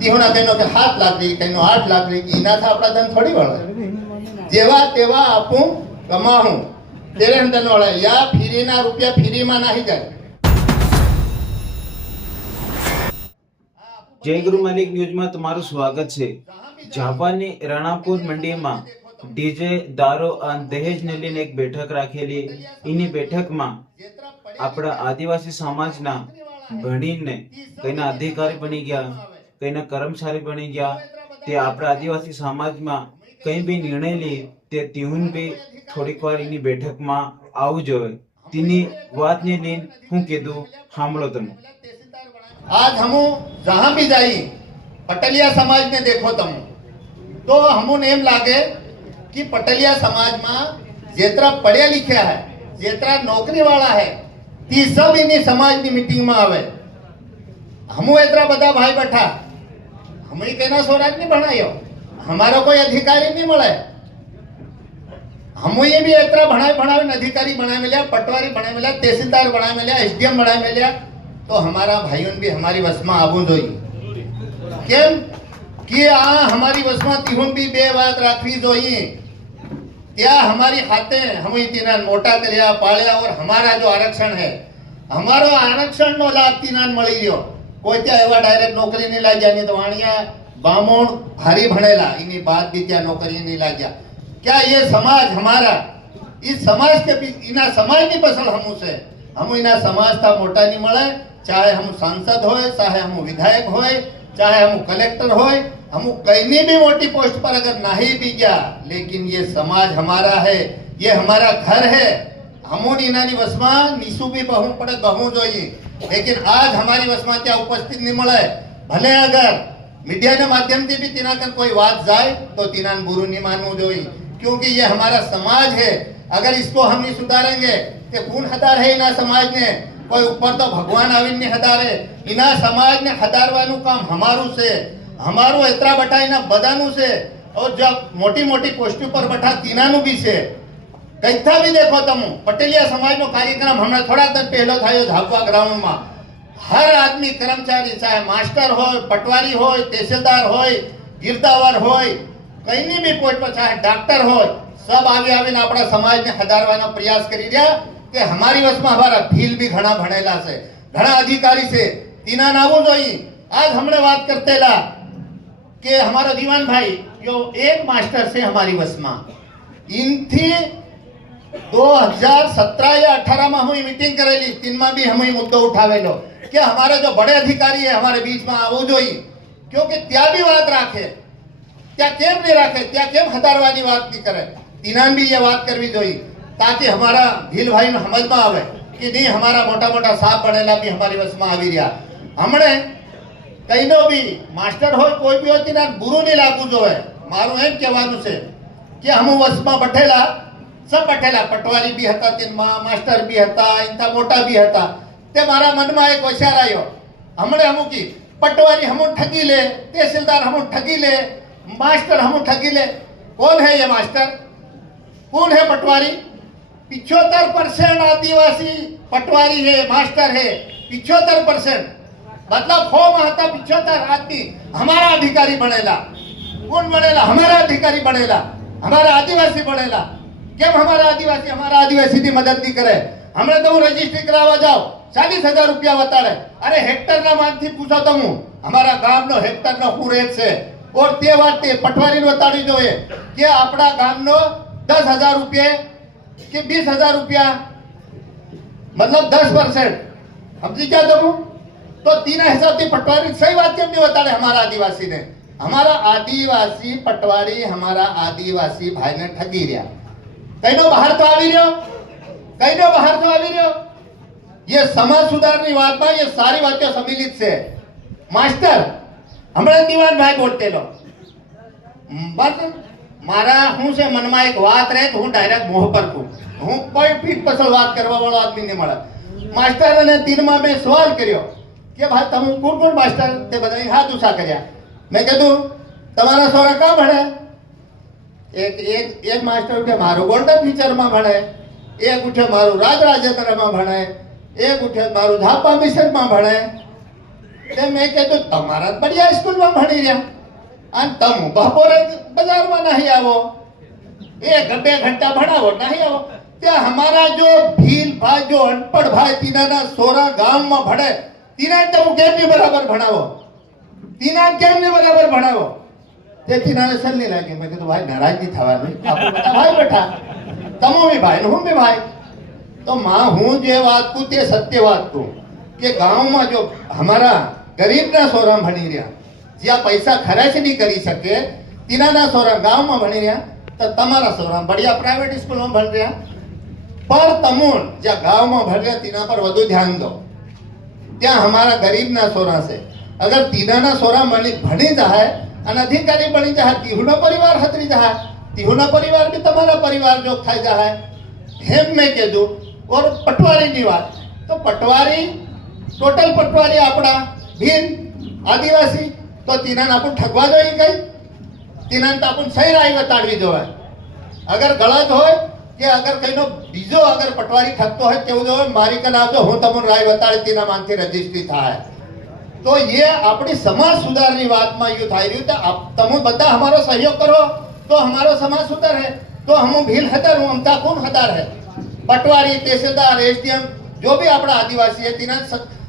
तीहोना कहनो के 7 लाख री कहनो 8 लाख री इना था अपना धन थोड़ी वळे जेवा तेवा आपू कमाहू तेरे धन वळे या फ्रीना रुपया फ्री में नहीं जाए। जय गुरु मालिक न्यूज में तुम्हारू स्वागत है। जापानी राणापुर मंडी में डीजे दारू और दहेज ने लઈને एक बैठक राखेली। इनी बैठक में अपना आदिवासी समाज ना भणीने कईना अधिकारी बनी गया, कईना कर्मचारी बनी गया। ते अपना आदिवासी समाज में कई भी निर्णय ली ते तीहुन भी थोड़ी वार इनी बैठक में आवू जोए। तीनी बात ने लઈને हूँ कीधुं सांभळो तमे। आज हम जहां भी जाई पटलिया समाज ने देखो तम तो हमने एम लागे कि पटलिया समाज में जेतरा पढ़िया लिखा है, जेतरा नौकरी वाला है, ती सब इनी समाज की मीटिंग में आवे। हमू एतरा बदा भाई बैठा हम ही कहना स्वराज नहीं बनायो, हमारा कोई अधिकारी नहीं मिले। हम ये भी एतरा बनावे अधिकारी बनाए मिलिया, पटवारी बनाए मिलिया, तहसीलदार बनाए मिलिया, एसडीएम बनाए मिलिया। तो हमारा भाइयों भी हमारी वश में आवू जोईए। केम कि आ हमारी वश में तीहुन भी बे बात राखवी जोईए। त्या हमारी खाते हम तीना मोटा कर्या पाळ्या और हमारा जो आरक्षण है, हमारो आरक्षण नो लाभ तीना मळी रह्यो। कोई त्या एवा डायरेक्ट नौकरी नहीं लाग्या, नहीं तो वाणिया बामोण भारी भणेला इनी बात भी त्या नौकरी नहीं लाग्या। क्या ये समाज हमारा, इस समाज के इना समाज नहीं पसंद हमू से, हम इना समाज था मोटा नहीं मळे। चाहे हम सांसद होए, चाहे हम विधायक होए, चाहे हम कलेक्टर होए, हम कहीं भी मोटी पोस्ट पर अगर नहीं भी गया, लेकिन ये समाज हमारा है, ये हमारा घर है। हमू इनानी वसमा नीसू भी बहु पड़े बहु जोईए। लेकिन आज हमारी वसमा क्या उपस्थित नहीं मिले। भले अगर मीडिया के माध्यम से भी तिना कर कोई बात जाए तो तिना बुरू नहीं मानू जोईए, क्योंकि ये हमारा समाज है। अगर इसको हम नहीं सुधारेंगे तो कौन हदार है इना समाज ने? कोई ऊपर तो भगवान आवीने हदारे। इना समाज ने हदारवानु काम हमारू से, हमारू एतरा बटा इना बदानु से, और जब मोटी मोटी पोस्टों पर बटा तीनानु भी से। कैथा भी देखो तम पटेलिया समाज नो कार्यक्रम हमने थोड़ा दिन पहले थायो झापवा ग्राउंड में। हर आदमी कर्मचारी, चाहे मास्टर हो, पटवारी हो, तहसीलदार हो, गिरदावर हो, कहीं भी पोस्ट पर, चाहे डॉक्टर हो, सब आगे अपना समाज ने हदारवाना प्रयास करी रहा कि हमारी वश में हमारा भील भी घना भणेला से, घना अधिकारी से तीना नावो जोई। आज हमने बात करते ला कि हमारा दीवान भाई जो एक मास्टर से हमारी वश में इनथी 2017 या 18 में हुई मीटिंग करेली, तीन में भी हम मुद्दो उठावेलो कि हमारे जो बड़े अधिकारी है हमारे बीच में आवो जोई। क्योंकि त्या भी बात राखे, त्या केम नहीं राखे, त्या केम हदारवानी बात नहीं करे। तीनान भी ये बात करवी जोई ताकि हमारा भील भाई ने समझ में आवे कि नहीं हमारा मोटा मोटा साहब बनेला भी हमारी वश में आवी रहा। हमने कईनो भी मास्टर हो, कोई भी हो, तीना बुरू नहीं लागू जो है। मारू एम कहेवानुं छे कि हम वश में बैठेला, सब बैठेला, पटवारी भी हता, तीन मास्टर भी हता, इनता मोटा भी हता। ते मारा मन में एक विचार आयो, हमने हमू की पटवारी हमू ठगी ले, तहसीलदार हमू ठगी ले, मास्टर हमू ठगी ले। कौन है ये मास्टर, कौन है पटवारी? 75% आदिवासी पटवारी है, मास्टर है। 75% मतलब 100 में हता 75 आदमी हमारा अधिकारी बनेला। कौन बनेला? हमारा अधिकारी बनेला, हमारा आदिवासी बनेला। केम हमारा आदिवासी की मदद नहीं करे? हमने तो रजिस्ट्री करावा जाओ 40,000 रुपया बताड़े। अरे हेक्टर ना मान थी पूछो तो हमारा गाम नो हेक्टर नो શું રેટ છે? और તે વાત તે પટવારી बताड़ी जोए कि अपना गाम नो 10,000 रुपये कि 20,000 रुपया, मतलब 10%। समझी क्या तुम? तो तीना हिसाब से पटवारी सही बात क्यों नहीं बताड़े हमारा आदिवासी ने? हमारा आदिवासी पटवारी हमारा आदिवासी भाई ने ठगी रहा। कईनो बाहर तो आवी रह्यो, कईनो बाहर तो आवी रह्यो। ये समाज सुधारनी बात में ये सारी बातें सम्मिलित से। मास्टर हमने दीवान भाई बोलते लो बस मारा हूँ से मन में एक बात रहे तो हूँ डायरेक्ट मुंह पर कहूँ, हूँ कोई पीठ पसल बात करवा वाला आदमी नहीं मळे। मास्टर ने 3 में मैं सवाल कर्यो कि भाई तम कौन कौन मास्टर ते बधाई हाथ ऊंचा कर्या। मैं कीधुं तमारा छोरा का भणे? एक मास्टर उठे मारू गोल्डन फीचर में भणे, एक उठे मारू राज राजेंद्र में भणे, एक उठे मारू झापा मिशन में भणे। તે મેં કીધું તમારા જ બઢિયા સ્કૂલમાં ભણી રહ્યા અને તમે બપોરે બજારમાં નહીં આવો, 1-2 घंटा भणावो नहीं आओ। ते हमारा जो भील भाई जो अनपढ़ भाई तीना सोरा गांव में भणे तीना तो केम नहीं बराबर भणावो, तीना केम नहीं बराबर भणावो। ते तीना ने सल नहीं लागे। मैं कहता भाई नाराज नहीं थवा नहीं, आपको बता भाई बेटा तमो भी भाई हूं भी भाई। तो मां हूं जे बात को ते सत्य बात को कि गांव में जो हमारा गरीब ना सोरा भणी रहा ज्या पैसा खर्च नहीं करी सके तीना ना सोरा गांव में भणी रहा तो तमारा सोरा बढ़िया प्राइवेट स्कूल में भण रहा पर तमुन ज्या गांव में भण रहा तीना पर વધુ ध्यान दो। त्या हमारा गरीब ना सोरा से अगर तीना ना सोरा भणी जाए અને અધિકારી બની જાય તીहुનો परिवार हतरी जाए, તીहुનો परिवार भी તમારા परिवार जो થાય जाए हेम में कह और पटवारी की बात तो पटवारी टोटल पटवारी अपना भील आदिवासी तो तीना अपन ठगवा जो कई तीना तो अपन सही राय बताड़वी जो है। अगर गलत हो कि अगर कहीं बीजो अगर पटवारी ठगतो है केव जो मारी का नाम जो हूँ तमन राय बताड़े तीना मानती रजिस्ट्री था है। तो ये अपनी समाज सुधारनी बात में यू थाई रही तो तमो बता हमारो सहयोग करो तो हमारो समाज सुधार है। तो हम भील हतार हूँ अमता कौन हतार है पटवारी तहसीलदार एसडीएम जो भी अपना आदिवासी है तीना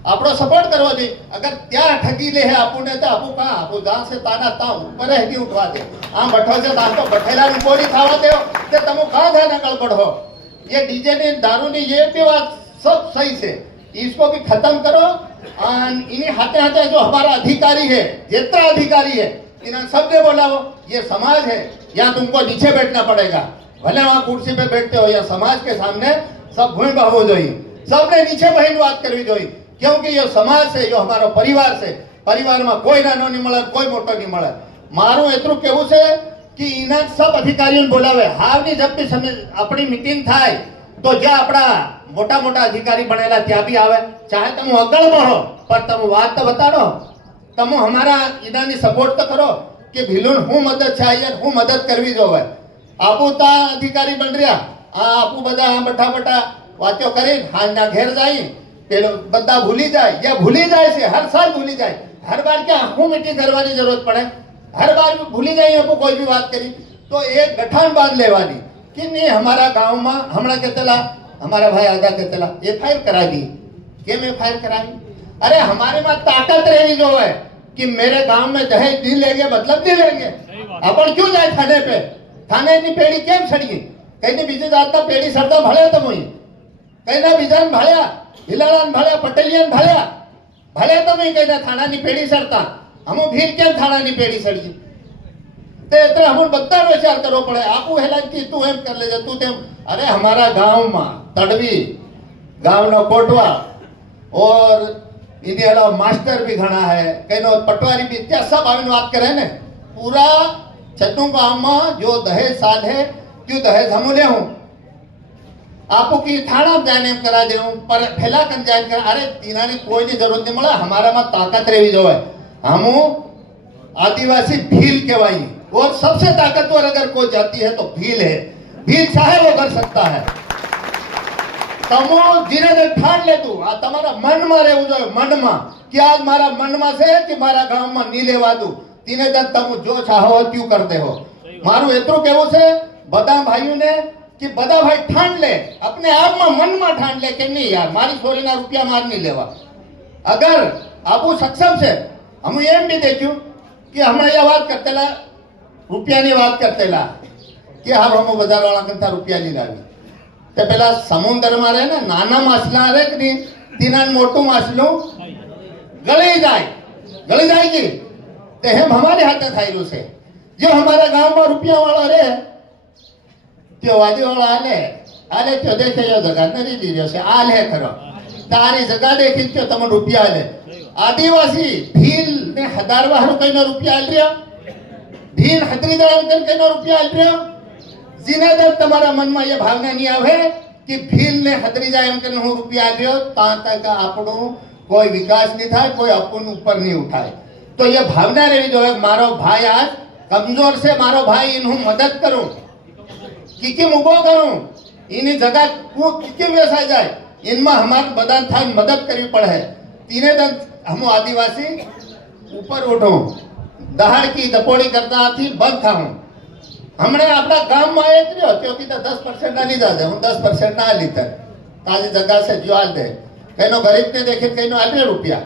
आपको सपोर्ट करवा दे। अगर त्या ठगी ले है आपने तो आपको कहा आपको जहां से ताना ता ऊपर है कि उठवा दे आम बठो से तान तो बठेला ऊपर खावा दे ते तमो कहां था नकल पड़ो। ये डीजे ने दारू ने ये भी बात सब सही से इसको भी खत्म करो। इन्हीं हाथे हाथे जो हमारा अधिकारी है जितना अधिकारी है इन्हें सबने बोलाओ। ये समाज है यहाँ तुमको नीचे बैठना पड़ेगा भले वहां कुर्सी पे बैठते हो या समाज के सामने सब भूमि बहबो जोई सबने नीचे बहन बात करवी जोई क्योंकि ये समाज से जो हमारा परिवार में कोई नानो नहीं મળે कोई मोटो नहीं મળે। मारू एतरू केवू से कि इना सब अधिकारियों बोलावे हावनी जब भी समय अपनी मीटिंग थाय तो ज्या अपना मोटा मोटा अधिकारी बनेला त्या भी आवे चाहे तुम अगल में हो पर तुम बात तो बताड़ो तुम हमारा इना ની सपोर्ट तो करो कि भीलून हूँ मदद चाहिए हूँ मदद करवी जोवे। आपू ता अधिकारी बन रहा आपू बदा बठा बठा वाचो करे हाजना घेर जाई पेलो बदा भूली जाए या भूली जाए से हर साल भूली जाए हर बार क्या हूँ मीटिंग करवानी जरूरत पड़े हर बार भूली जाए आपको कोई भी बात करी तो एक गठान बांध लेवानी कि नहीं हमारा गांव में हमला कहतेला हमारा भाई आधा कहतेला एफआईआर करा दी केम एफआईआर करावी। अरे हमारे में ताकत रही जो है कि मेरे गांव में दहेज नहीं लेंगे मतलब नहीं लेंगे अपन क्यों जाए थाने पे थाने की पेड़ी केम सड़ी कहीं बीजे जात पेड़ी सड़ता भले तो मुई कहीं ना बीजान भाया हिलालान भाया पटेलियन भाया भले तो मुई कहीं ना थाना की पेड़ी सड़ता हम भीड़ केम थाना की पेड़ी सड़ी ते इतने हम बता विचार करो पड़े आपू हेला कि तू एम कर ले तू तेम। अरे हमारा गांव में तड़वी गांव नो कोटवा और इन्हें अलावा मास्टर भी घना है कहीं पटवारी भी क्या सब आविन बात करे ने पूरा छत्तू गांव में जो दहेज साल है क्यों दहेज हम ले हूं आपको की थाना जाने करा दे पर फैला कर जान कर। अरे तीना ने कोई नहीं जरूरत नहीं मला हमारा में ताकत रही जो है हम आदिवासी भील कहवाई और सबसे ताकतवर अगर कोई जाति है तो भील है। भील चाहे वो कर सकता है तमो जीने दे ठान ले तू आ तुम्हारा मन में रहू जो मन में कि आज मारा मन में से कि मारा गांव में नी लेवा दू तीने दिन तम जो चाहो त्यू करते हो। मारू एतरो केवो से बदा भाइयों ने कि बदा भाई ठान ले अपने आप में मन में ठान ले कि नहीं यार मारी छोरी ना रुपया मार नहीं लेवा। अगर आपू सक्षम से हम एम भी देखू कि हमें यह बात करतेला रुपया ની વાત કરतेला कि हम बजार वाला करता रुपया नहीं लावी ते पेला समुद्र में रहे ना नाना माछला रहे कि नहीं तीना मोटू माछलू गली जाएगी ते हम हमारे हाथ थाई से जो हमारा गांव में रुपया वाला रहे त्यो वादी वाला आले त्यो देखे जो जगह नहीं दी जैसे आले करो तारी जगह देखी त्यो तम रुपया आले आदिवासी भील ने हजार वाहर कई रुपया आल रिया भील हतरी दान कई रुपया आल रिया। जिने जब तुम्हारा मन में ये भावना नहीं आवे कि भील ने हतरी जाए हम कन रुपया आल रियो ता तक आपनो कोई विकास नहीं था कोई अपन ऊपर नहीं उठाए। तो ये भावना रही जो है मारो भाई आज कमजोर से मारो भाई इन्हू मदद करूं किकिम उबो करूं इन्हीं जगह को किकिम व्यवसाय जाए इनमें हमारे बदन था मदद करवी पड़े। तीने दिन हम आदिवासी ऊपर उठो दहाड़ की दपोड़ी करता थी बंद था हूँ हमने अपना गांव में एक नहीं हो क्योंकि तो 10% ना लीधा दे हूँ 10% ना लीधा ताजी जगह से ज्वाल दे कहीं गरीब ने देखे कहीं आले रुपया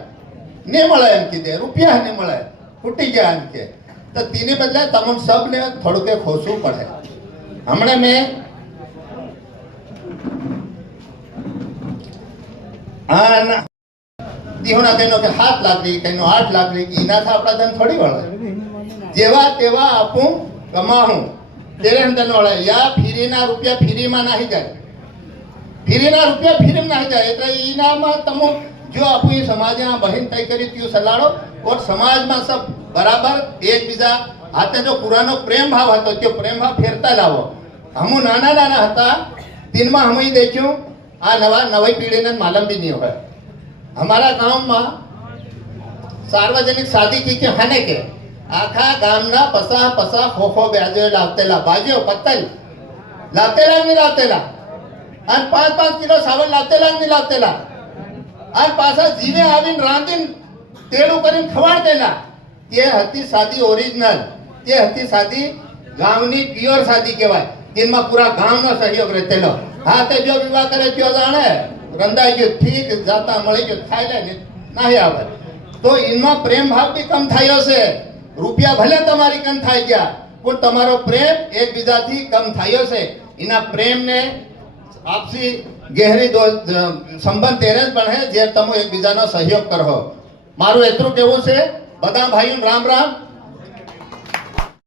नहीं મળે એમ કીધે રૂપિયા નહીં મળે ફૂટી ગયા એમ કે તો તેની બદલે તમને સબને થોડું કે ખોસવું પડે હમણે મેં દીહોના કઈનો કે 7 લાખ ની કઈનો 8 લાખ ની એનાથી આપણા ધન થોડી વળે જેવા તેવા આપું કમાવું તેરે ધન વળે યા ફીરીના રૂપિયા ફીરીમાં નાહી જાય ફીરીના રૂપિયા ફીરીમાં નાહી જાય એટલે એનામાં તમે जो आप ये समाज में बहन तय करी त्यो सलाड़ो और समाज में सब बराबर एक बीजा हाथे जो पुरानो प्रेम भाव हतो त्यो प्रेम भाव फेरता लावो हम नाना नाना हता तीन में हम ही देखियो आ नवी पीढ़ी ने मालूम भी नहीं होगा हमारा गांव में सार्वजनिक शादी की के हने के आखा गामना पसा पसा खो ब्याजे लावतेला बाजो पत्तल लावतेला नहीं लावतेला और 5-5 किलो सावन लावतेला नहीं लावतेला और पासा जीवे आवीन रांधीन तेड़ू करीन खवाड़तेला ते हती सादी ओरिजिनल ते हती सादी गांवनी प्योर सादी कहेवाय तेमां पूरा गांवनो सहयोग रहेलो हाँ ते जो विवाह करे त्यो जाने रंधाई गयो ठीक जाता मळी गयो खाई ले नहीं आवे तो इनमां प्रेम भाव भी कम थायो छे रूपिया भले तमारी कम थाई गया पण तमारो प्रेम एक बीजाथी कम थायो छे इना प्रेम ने आपसी गहरी दो संबंध तेरे ज बने जे तमो एक बीजानो सहयोग करो मारू एतरू केवुं छे बधा भाईओ राम राम।